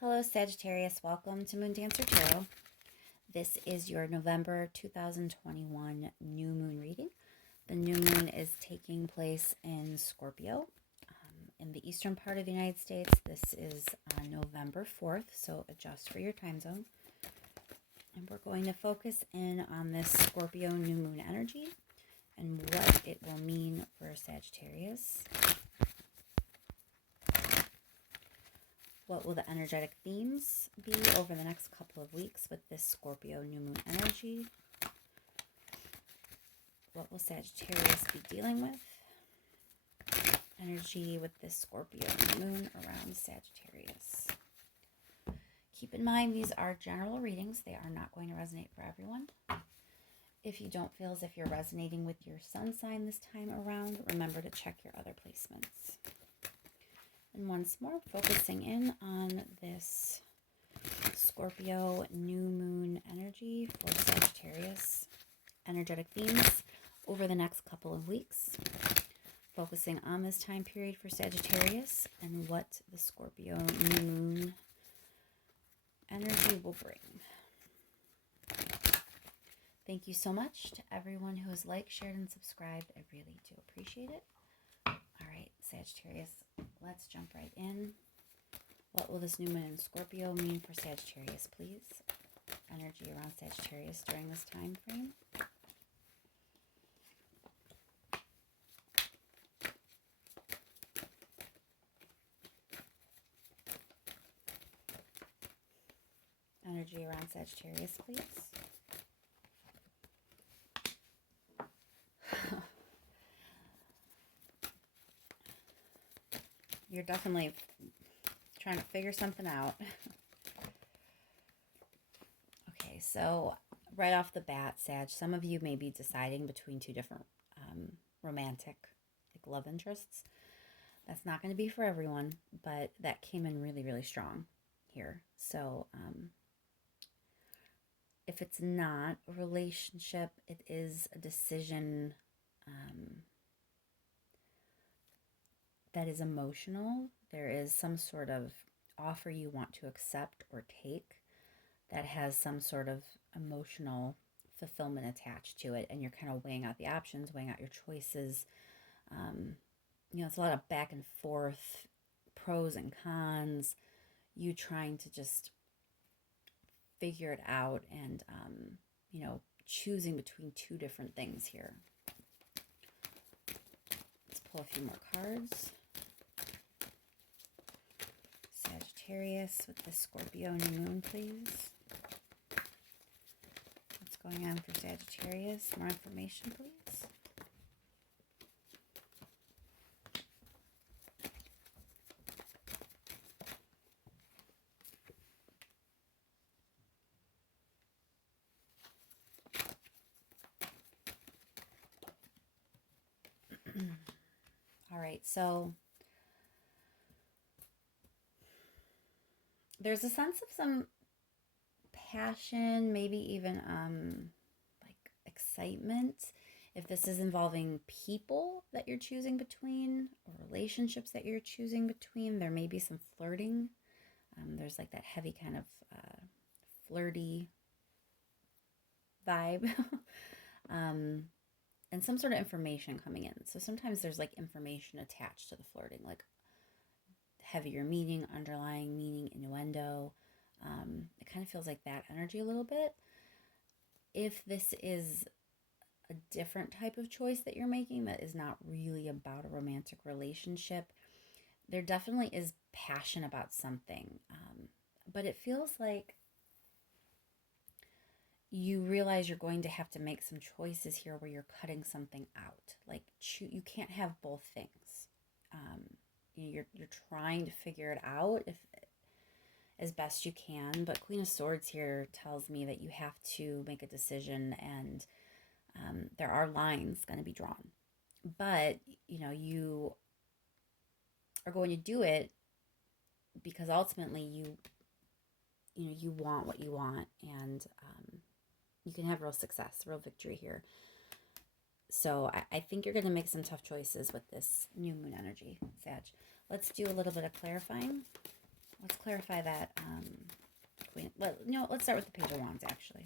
Hello Sagittarius, welcome to Moon Dancer Tarot. This is your November 2021 new moon reading. The new moon is taking place in Scorpio in the eastern part of the United States. This is on November 4th, so adjust for your time zone. And we're going to focus in on this Scorpio new moon energy and what it will mean for Sagittarius. What will the energetic themes be over the next couple of weeks with this Scorpio new moon energy? What will Sagittarius be dealing with? Energy with this Scorpio new moon around Sagittarius. Keep in mind, these are general readings. They are not going to resonate for everyone. If you don't feel as if you're resonating with your sun sign this time around, remember to check your other placements. And once more, focusing in on this Scorpio new moon energy for Sagittarius. Energetic themes over the next couple of weeks. Focusing on this time period for Sagittarius and what the Scorpio new moon energy will bring. Thank you so much to everyone who has liked, shared, and subscribed. I really do appreciate it. All right, Sagittarius, let's jump right in. What will this new moon in Scorpio mean for Sagittarius, please? Energy around Sagittarius during this time frame. Energy around Sagittarius, please. You're definitely trying to figure something out. Okay, so right off the bat, Sag, some of you may be deciding between two different romantic, love interests. That's not going to be for everyone, but that came in really, really strong here. So if it's not a relationship, it is a decision that is emotional. There is some sort of offer you want to accept or take that has some sort of emotional fulfillment attached to it, and you're kind of weighing out the options, weighing out your choices. It's a lot of back and forth, pros and cons, you trying to just figure it out and choosing between two different things here. Let's pull a few more cards. Sagittarius with the Scorpio new moon, please. What's going on for Sagittarius? More information, please. All right, so there's a sense of some passion, maybe even like excitement. If this is involving people that you're choosing between or relationships that you're choosing between, there may be some flirting. There's like that heavy kind of flirty vibe. And some sort of information coming in. So sometimes there's like information attached to the flirting, like heavier meaning, underlying meaning, innuendo. It kind of feels like that energy a little bit. If this is a different type of choice that you're making that is not really about a romantic relationship, there definitely is passion about something. But it feels like you realize you're going to have to make some choices here where you're cutting something out. Like you can't have both things. You're trying to figure it out as best you can, but Queen of Swords here tells me that you have to make a decision, and there are lines going to be drawn. But you are going to do it because ultimately you want what you want, and you can have real success, real victory here. So I think you're going to make some tough choices with this new moon energy, Sag. Let's do a little bit of clarifying. Let's clarify that. Queen. Let's start with the Page of Wands, actually.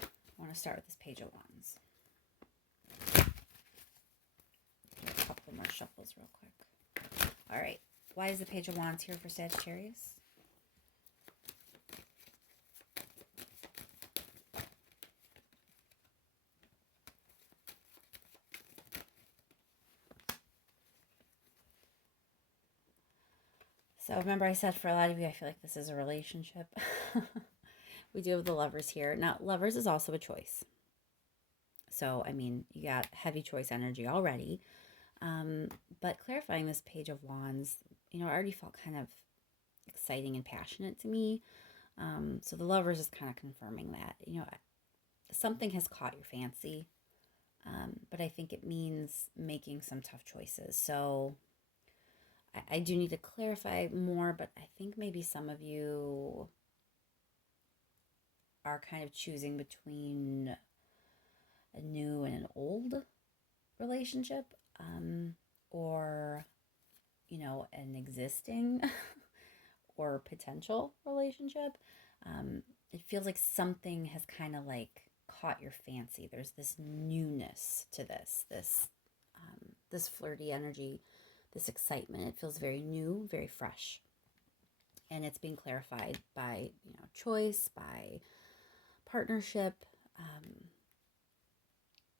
I want to start with this Page of Wands. Do a couple more shuffles real quick. All right. Why is the Page of Wands here for Sagittarius? So remember I said for a lot of you, I feel like this is a relationship. We do have the Lovers here. Now, Lovers is also a choice. So, I mean, you got heavy choice energy already. But clarifying this Page of Wands, it already felt kind of exciting and passionate to me. So the Lovers is kind of confirming that, something has caught your fancy. But I think it means making some tough choices. So I do need to clarify more, but I think maybe some of you are kind of choosing between a new and an old relationship, or, an existing or potential relationship. It feels like something has kind of like caught your fancy. There's this newness to this flirty energy, this excitement. It feels very new, very fresh. And it's being clarified by, choice, by partnership.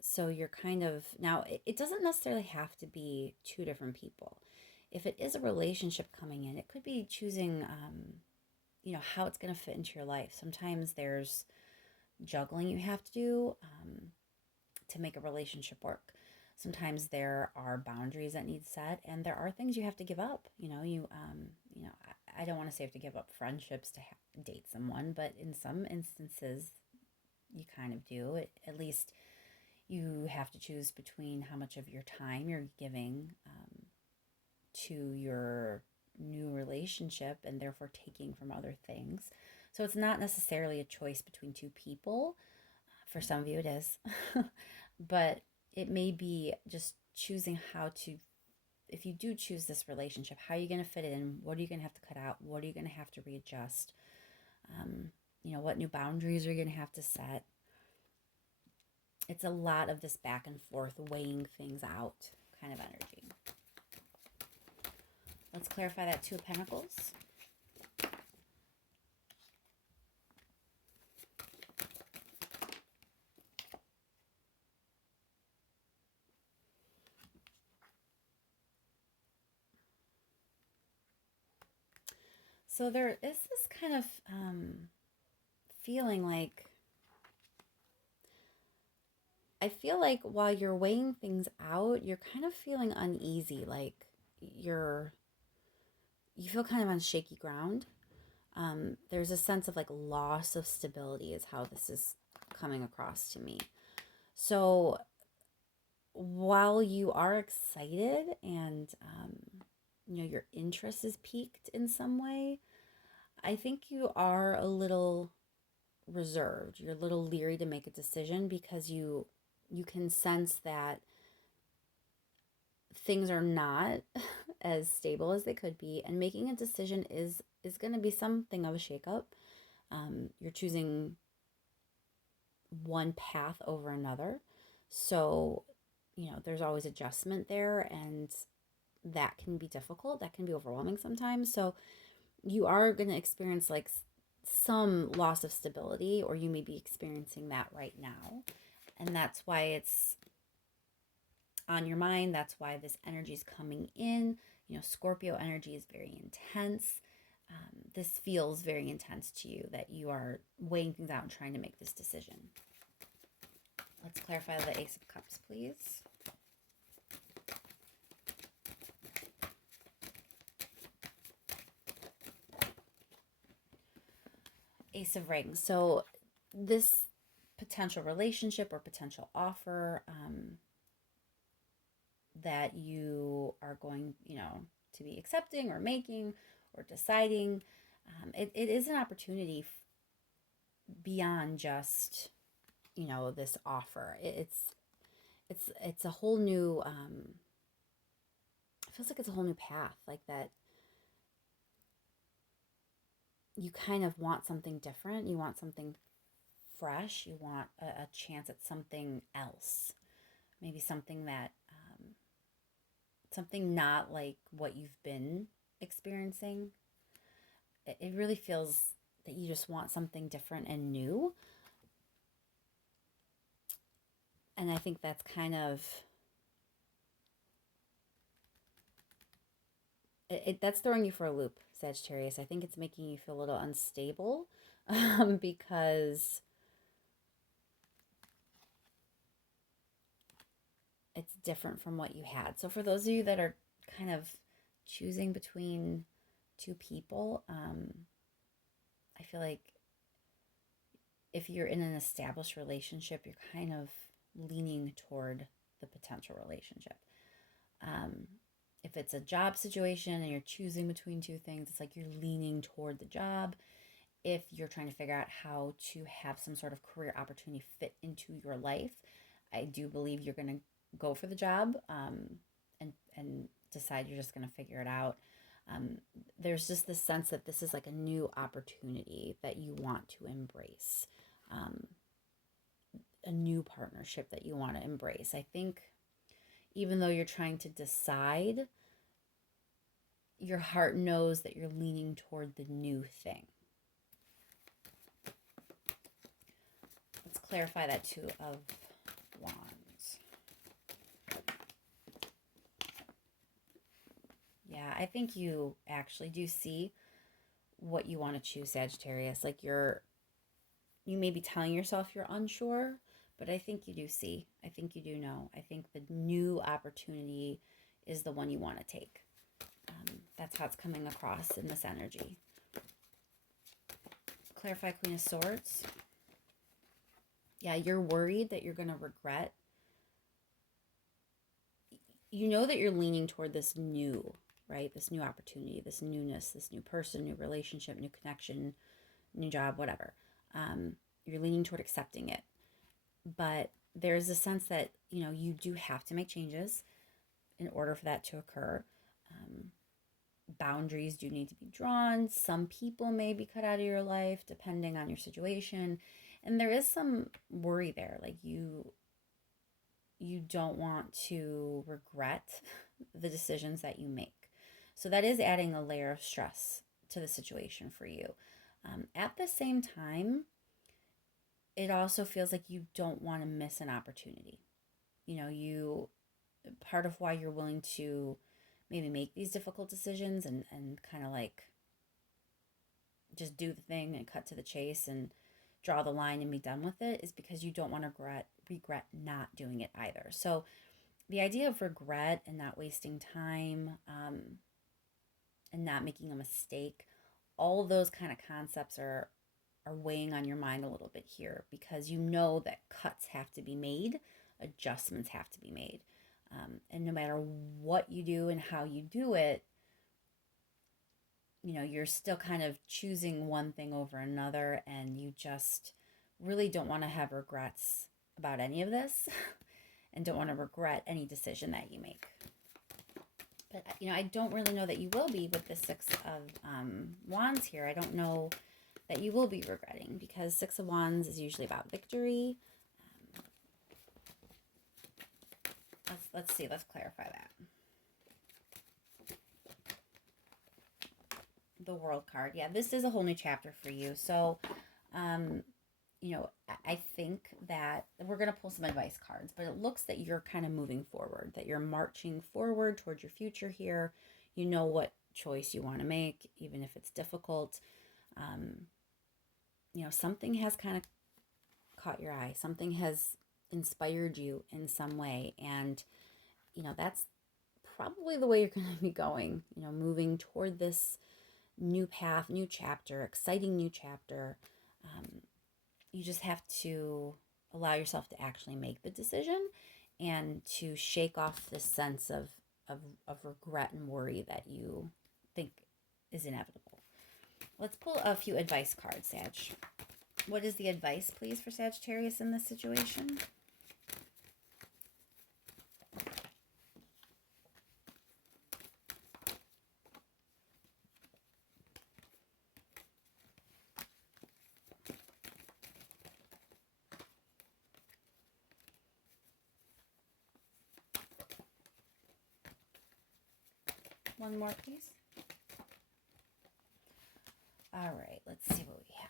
So you're kind of, now it doesn't necessarily have to be two different people. If it is a relationship coming in, it could be choosing, how it's going to fit into your life. Sometimes there's juggling you have to do to make a relationship work. Sometimes there are boundaries that need set, and there are things you have to give up. I don't want to say you have to give up friendships to date someone, but in some instances, you kind of do. At least you have to choose between how much of your time you're giving to your new relationship and therefore taking from other things. So it's not necessarily a choice between two people. For some of you it is. But it may be just choosing how to, if you do choose this relationship, how are you going to fit it in? What are you going to have to cut out? What are you going to have to readjust? What new boundaries are you going to have to set? It's a lot of this back and forth, weighing things out kind of energy. Let's clarify that Two of Pentacles. So there is this kind of feeling like, I feel like while you're weighing things out, you're kind of feeling uneasy, like you feel kind of on shaky ground. There's a sense of like loss of stability is how this is coming across to me. So while you are excited and, your interest is piqued in some way, I think you are a little reserved. You're a little leery to make a decision because you can sense that things are not as stable as they could be, and making a decision is going to be something of a shakeup. You're choosing one path over another, so there's always adjustment there, and that can be difficult. That can be overwhelming sometimes. So you are going to experience like some loss of stability, or you may be experiencing that right now, and that's why it's on your mind. That's why this energy is coming in. Scorpio energy is very intense. This feels very intense to you, that you are weighing things out and trying to make this decision. Let's clarify the Ace of Cups, please. Ace of Rings. So this potential relationship or potential offer that you are going, to be accepting or making or deciding, it is an opportunity beyond just, this offer. It's a whole new, it feels like it's a whole new path, like that. you kind of want something different. You want something fresh. You want a chance at something else. Maybe something that, something not like what you've been experiencing. It really feels that you just want something different and new. And I think that's kind of, that's throwing you for a loop, Sagittarius. I think it's making you feel a little unstable because it's different from what you had. So for those of you that are kind of choosing between two people, I feel like if you're in an established relationship, you're kind of leaning toward the potential relationship. If it's a job situation and you're choosing between two things, it's like you're leaning toward the job. If you're trying to figure out how to have some sort of career opportunity fit into your life, I do believe you're going to go for the job, and decide you're just going to figure it out. There's just this sense that this is like a new opportunity that you want to embrace, a new partnership that you want to embrace. I think even though you're trying to decide, your heart knows that you're leaning toward the new thing. Let's clarify that Two of Wands. Yeah, I think you actually do see what you want to choose, Sagittarius. Like you may be telling yourself you're unsure, but I think you do see. I think you do know. I think the new opportunity is the one you want to take. That's how it's coming across in this energy. Clarify Queen of Swords. Yeah, you're worried that you're going to regret. You know that you're leaning toward this new, right? This new opportunity, this newness, this new person, new relationship, new connection, new job, whatever. You're leaning toward accepting it. But there's a sense that, you do have to make changes in order for that to occur. Boundaries do need to be drawn. Some people may be cut out of your life depending on your situation. And there is some worry there. Like you don't want to regret the decisions that you make. So that is adding a layer of stress to the situation for you. At the same time, it also feels like you don't want to miss an opportunity. Part of why you're willing to maybe make these difficult decisions and kind of like just do the thing and cut to the chase and draw the line and be done with it is because you don't want to regret not doing it either. So the idea of regret and not wasting time, and not making a mistake, all of those kind of concepts are weighing on your mind a little bit here, because you know that cuts have to be made, adjustments have to be made. And no matter what you do and how you do it, you're still kind of choosing one thing over another, and you just really don't want to have regrets about any of this and don't want to regret any decision that you make. But, I don't really know that you will be with the Six of Wands here. I don't know that you will be regretting, because Six of Wands is usually about victory. Let's see. Let's clarify that. The World card. Yeah, this is a whole new chapter for you. So, I think that we're going to pull some advice cards, but it looks that you're kind of moving forward, that you're marching forward towards your future here. You know what choice you want to make, even if it's difficult. Something has kind of caught your eye. Something has inspired you in some way. And, that's probably the way you're going to be going, moving toward this new path, new chapter, exciting new chapter. You just have to allow yourself to actually make the decision and to shake off this sense of regret and worry that you think is inevitable. Let's pull a few advice cards, Sag. What is the advice, please, for Sagittarius in this situation? One more, please. All right, let's see what we have.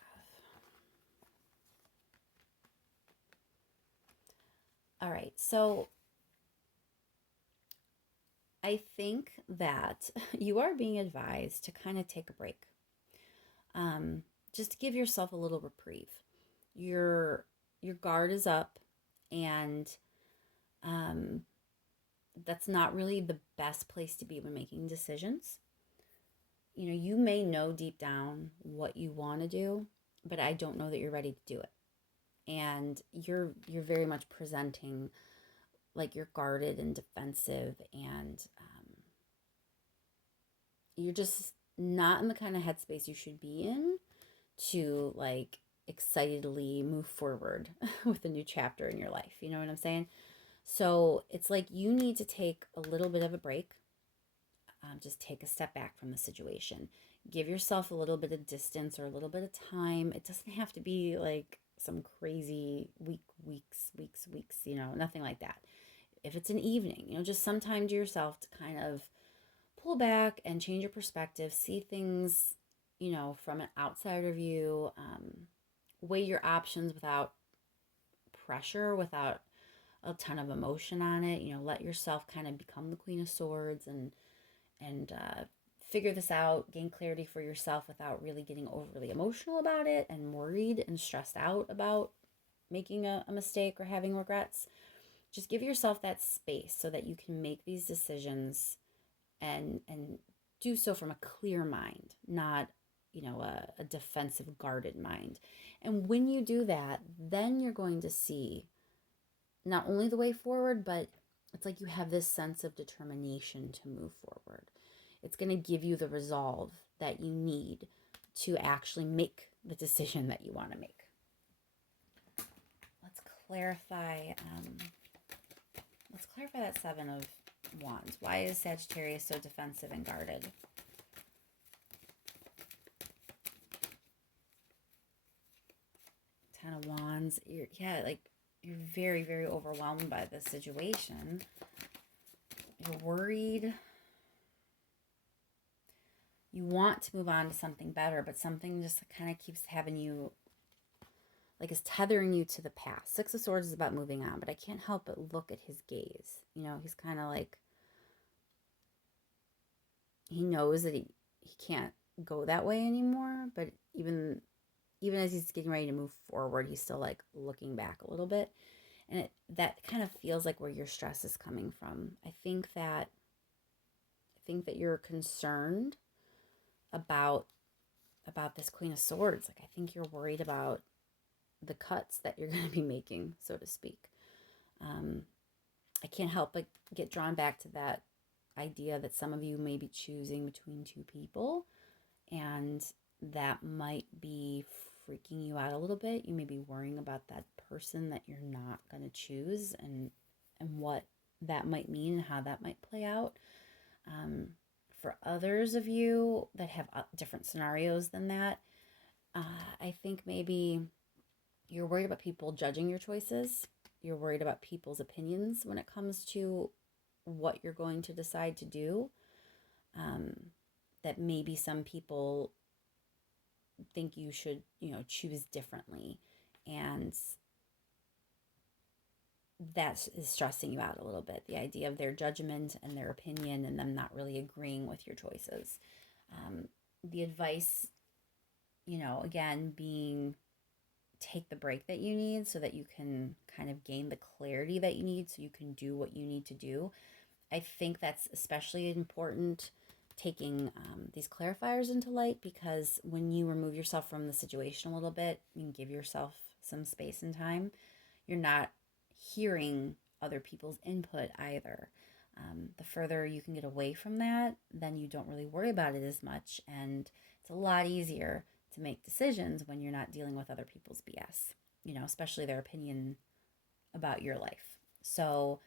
All right, so I think that you are being advised to kind of take a break. Just to give yourself a little reprieve. Your guard is up, and that's not really the best place to be when making decisions. You know, you may know deep down what you want to do, but I don't know that you're ready to do it. And you're very much presenting like you're guarded and defensive, and you're just not in the kind of headspace you should be in to like excitedly move forward with a new chapter in your life. You know what I'm saying? So it's like you need to take a little bit of a break. Just take a step back from the situation. Give yourself a little bit of distance or a little bit of time. It doesn't have to be like some crazy weeks, you know, nothing like that. If it's an evening, you know, just some time to yourself to kind of pull back and change your perspective, see things, you know, from an outsider view, weigh your options without pressure, without a ton of emotion on it. You know, let yourself kind of become the Queen of Swords and figure this out, gain clarity for yourself without really getting overly emotional about it and worried and stressed out about making a mistake or having regrets. Just give yourself that space so that you can make these decisions and do so from a clear mind, not, you know, a defensive, guarded mind. And when you do that, then you're going to see not only the way forward, but it's like you have this sense of determination to move forward. It's going to give you the resolve that you need to actually make the decision that you want to make. Let's clarify that Seven of Wands. Why is Sagittarius so defensive and guarded? Ten of Wands. You're very, very overwhelmed by the situation. You're worried. You want to move on to something better, but something just kind of keeps having you, like, is tethering you to the past. Six of Swords is about moving on, but I can't help but look at his gaze. You know, he's kind of like, he knows that he can't go that way anymore, but even as he's getting ready to move forward, he's still like looking back a little bit. And that kind of feels like where your stress is coming from. I think that you're concerned about this Queen of Swords. Like, I think you're worried about the cuts that you're going to be making, so to speak. I can't help but get drawn back to that idea that some of you may be choosing between two people, and that might be freaking you out a little bit. You may be worrying about that person that you're not going to choose, and what that might mean and how that might play out. For others of you that have different scenarios than that, I think maybe you're worried about people judging your choices. You're worried about people's opinions when it comes to what you're going to decide to do. That maybe some people think you should, you know, choose differently. And that is stressing you out a little bit. The idea of their judgment and their opinion and them not really agreeing with your choices. The advice, you know, again, being take the break that you need so that you can kind of gain the clarity that you need so you can do what you need to do. I think that's especially important taking these clarifiers into light, because when you remove yourself from the situation a little bit, you can give yourself some space and time. You're not hearing other people's input either. The further you can get away from that, then you don't really worry about it as much, and it's a lot easier to make decisions when you're not dealing with other people's BS, you know, especially their opinion about your life. So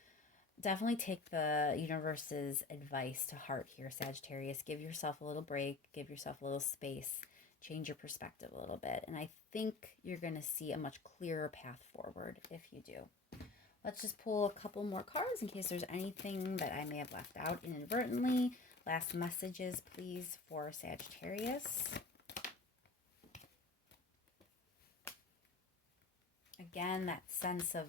definitely take the universe's advice to heart here, Sagittarius. Give yourself a little break, give yourself a little space, change your perspective a little bit. And I think you're going to see a much clearer path forward if you do. Let's just pull a couple more cards in case there's anything that I may have left out inadvertently. Last messages, please, for Sagittarius. Again, that sense of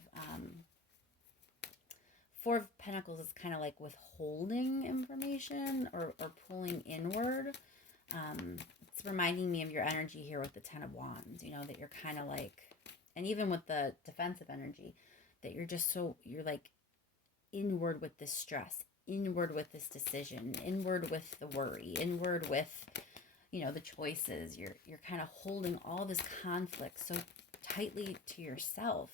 Four of Pentacles is kind of like withholding information or pulling inward. It's reminding me of your energy here with the Ten of Wands, you know, that you're kind of like, and even with the defensive energy, that you're just so, you're like inward with this stress, inward with this decision, inward with the worry, inward with, you know, the choices. You're kind of holding all this conflict so tightly to yourself.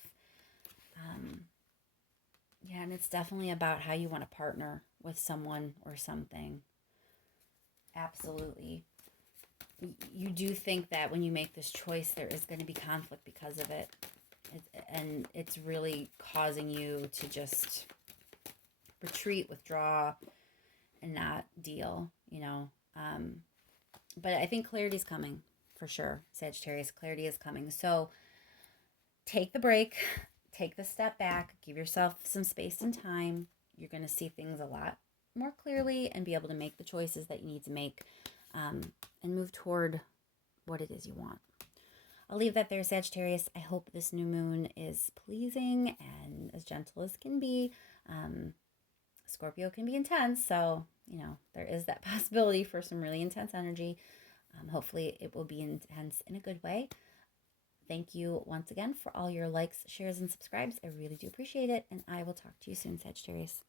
Yeah, and it's definitely about how you want to partner with someone or something. Absolutely. You do think that when you make this choice, there is going to be conflict because of it. And it's really causing you to just retreat, withdraw, and not deal, you know. But I think clarity is coming for sure. Sagittarius, clarity is coming. So take the break, take the step back, give yourself some space and time. You're going to see things a lot more clearly and be able to make the choices that you need to make, and move toward what it is you want. I'll leave that there, Sagittarius. I hope this new moon is pleasing and as gentle as can be. Scorpio can be intense, so, you know, there is that possibility for some really intense energy. Hopefully it will be intense in a good way. Thank you once again for all your likes, shares, and subscribes. I really do appreciate it, and I will talk to you soon, Sagittarius.